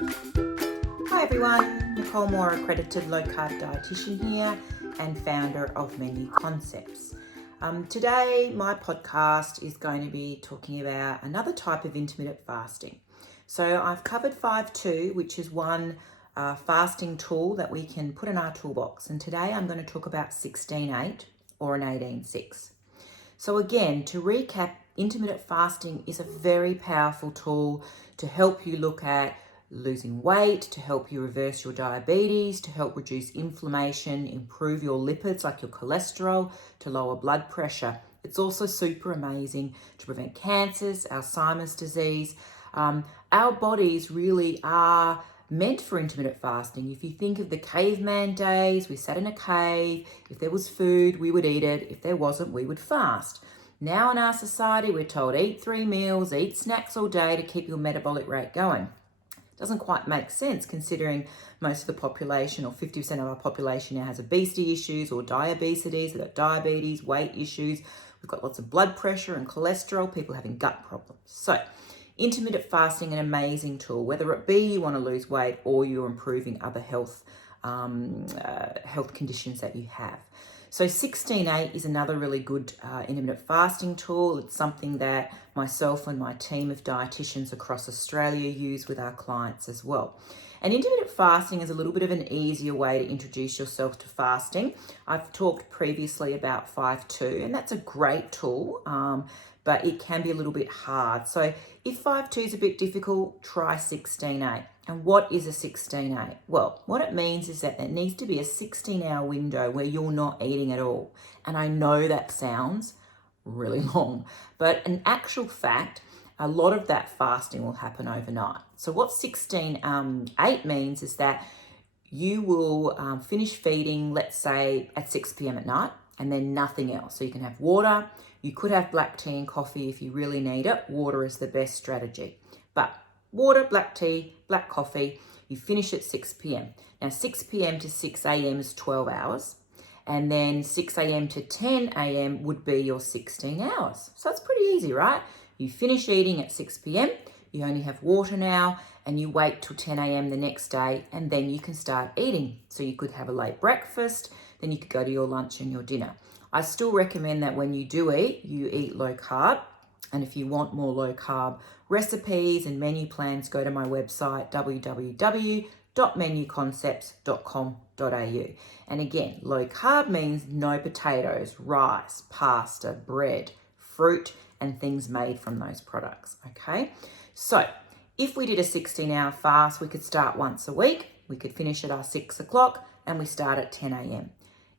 Hi everyone, Nicole Moore, accredited low carb dietitian here and founder of Menu Concepts. Today my podcast is going to be talking about another type of intermittent fasting. So I've covered 5-2, which is one fasting tool that we can put in our toolbox, and today I'm going to talk about 16-8 or an 18-6. So again, to recap, intermittent fasting is a very powerful tool to help you look at losing weight, to help you reverse your diabetes, to help reduce inflammation, improve your lipids like your cholesterol, to lower blood pressure. It's also super amazing to prevent cancers, Alzheimer's disease. Our bodies really are meant for intermittent fasting. If you think of the caveman days, we sat in a cave. If there was food, we would eat it. If there wasn't, we would fast. Now in our society, we're told eat 3 meals, eat snacks all day to keep your metabolic rate going. Doesn't quite make sense considering most of the population, or 50% of our population now, has obesity issues or diabetes. They've got diabetes, weight issues. We've got lots of blood pressure and cholesterol, people having gut problems. So intermittent fasting, an amazing tool, whether it be you want to lose weight or you're improving other health conditions that you have. So 16-8 is another really good intermittent fasting tool. It's something that myself and my team of dietitians across Australia use with our clients as well. And intermittent fasting is a little bit of an easier way to introduce yourself to fasting. I've talked previously about 5-2, and that's a great tool, but it can be a little bit hard. So if 5-2 is a bit difficult, try 16-8. And what is a 16-8? Well, what it means is that there needs to be a 16-hour window where you're not eating at all. And I know that sounds really long, but in actual fact, a lot of that fasting will happen overnight. So what 16-8 means is that you will finish feeding, let's say at 6 p.m. at night, and then nothing else. So you can have water. You could have black tea and coffee if you really need it. Water is the best strategy. But water, black tea, black coffee, you finish at 6 p.m. Now 6 p.m. to 6 a.m. is 12 hours. And then 6 a.m. to 10 a.m. would be your 16 hours. So it's pretty easy, right? You finish eating at 6 p.m. You only have water now, and you wait till 10 a.m. the next day, and then you can start eating. So you could have a late breakfast, then you could go to your lunch and your dinner. I still recommend that when you do eat, you eat low carb. And if you want more low carb recipes and menu plans, go to my website, www.menuconcepts.com.au. And again, low carb means no potatoes, rice, pasta, bread, fruit, and things made from those products, okay? So if we did a 16-hour fast, we could start once a week. We could finish at our 6 o'clock, and we start at 10 a.m.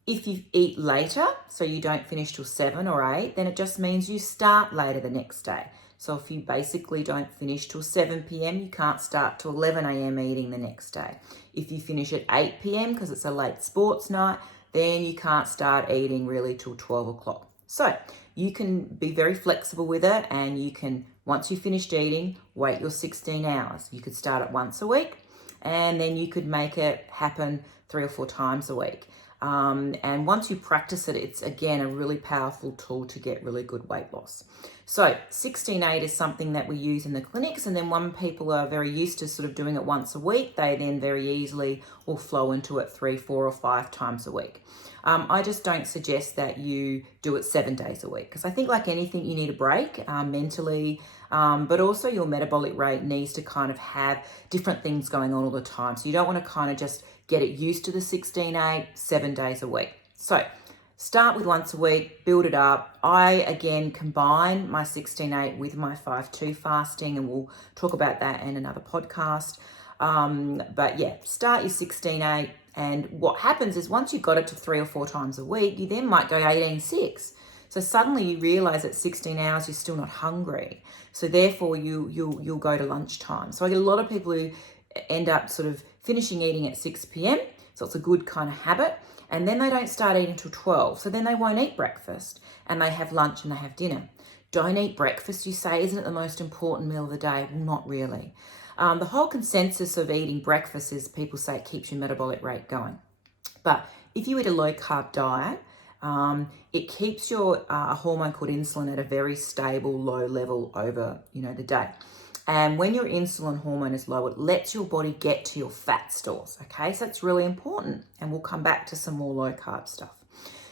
If you eat later, so you don't finish till 7 or 8, then it just means you start later the next day. So if you basically don't finish till 7 p.m, you can't start till 11 a.m. eating the next day. If you finish at 8 p.m, because it's a late sports night, then you can't start eating really till 12 o'clock. So you can be very flexible with it, and you can, once you've finished eating, wait your 16 hours. You could start it once a week, and then you could make it happen 3 or 4 times a week. And once you practice it, it's again a really powerful tool to get really good weight loss. So 16-8 is something that we use in the clinics, and then when people are very used to sort of doing it once a week, they then very easily will flow into it 3, 4, or 5 times a week. I just don't suggest that you do it 7 days a week, because I think like anything, you need a break mentally, but also your metabolic rate needs to kind of have different things going on all the time. So you don't want to kind of just get it used to the 16-8, 7 days a week. So start with once a week, build it up. I, again, combine my 16-8 with my 5-2 fasting, and we'll talk about that in another podcast. But yeah, start your 16-8. And what happens is once you've got it to 3 or 4 times a week, you then might go 18-6. So suddenly you realize at 16 hours, you're still not hungry. So therefore you'll go to lunchtime. So I get a lot of people who end up sort of finishing eating at 6 p.m. So it's a good kind of habit. And then they don't start eating till 12. So then they won't eat breakfast, and they have lunch and they have dinner. Don't eat breakfast, you say, isn't it the most important meal of the day? Well, not really. The whole consensus of eating breakfast is people say it keeps your metabolic rate going. But if you eat a low carb diet, it keeps your a hormone called insulin at a very stable, low level over, the day. And when your insulin hormone is low, it lets your body get to your fat stores, okay? So that's really important. And we'll come back to some more low carb stuff.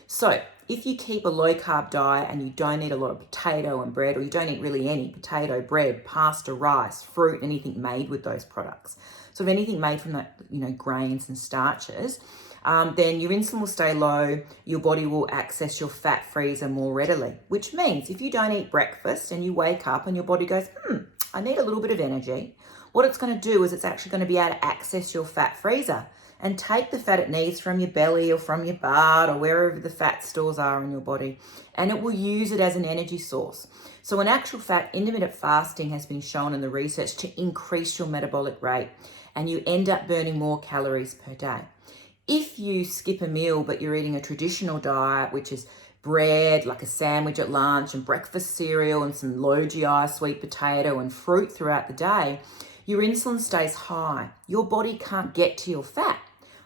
So if you keep a low carb diet and you don't eat a lot of potato and bread, or you don't eat really any potato, bread, pasta, rice, fruit, anything made with those products, so if anything made from that, grains and starches, then your insulin will stay low, your body will access your fat freezer more readily, which means if you don't eat breakfast and you wake up and your body goes, I need a little bit of energy, what it's going to do is it's actually going to be able to access your fat freezer and take the fat it needs from your belly or from your butt or wherever the fat stores are in your body, and it will use it as an energy source. So in actual fact, intermittent fasting has been shown in the research to increase your metabolic rate, and you end up burning more calories per day. If you skip a meal but you're eating a traditional diet, which is bread, like a sandwich at lunch, and breakfast cereal and some low GI sweet potato and fruit throughout the day, your insulin stays high. Your body can't get to your fat,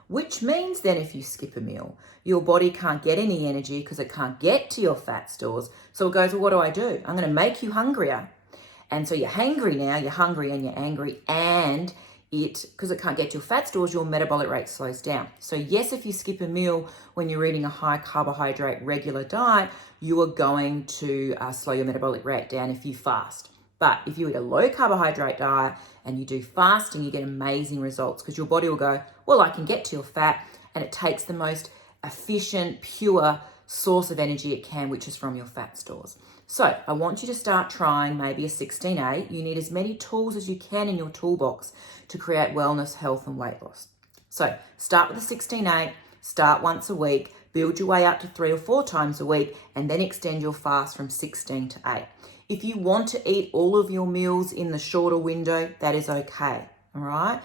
which means then if you skip a meal, your body can't get any energy because it can't get to your fat stores. So it goes, well, what do? I'm going to make you hungrier. And so you're hangry now, you're hungry and you're angry, and because it can't get to your fat stores, your metabolic rate slows down. So yes, if you skip a meal when you're eating a high carbohydrate regular diet, you are going to slow your metabolic rate down if you fast. But if you eat a low carbohydrate diet and you do fasting, you get amazing results because your body will go, well, I can get to your fat, and it takes the most efficient, pure source of energy it can, which is from your fat stores. So I want you to start trying maybe a 16-8. You need as many tools as you can in your toolbox to create wellness, health, and weight loss. So start with a 16-8, start once a week, build your way up to 3 or 4 times a week, and then extend your fast from 16 to 8. If you want to eat all of your meals in the shorter window, that is okay, all right?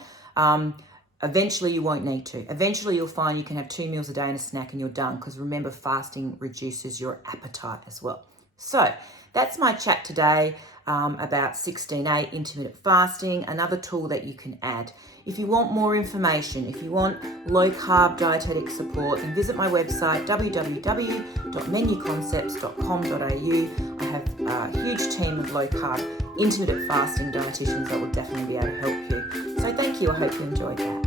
Eventually you won't need to. Eventually you'll find you can have 2 meals a day and a snack and you're done, because remember, fasting reduces your appetite as well. So that's my chat today about 16-8 intermittent fasting, another tool that you can add. If you want more information, if you want low carb dietetic support, then visit my website www.menuconcepts.com.au. I have a huge team of low carb intermittent fasting dietitians that will definitely be able to help you. So thank you. I hope you enjoyed that.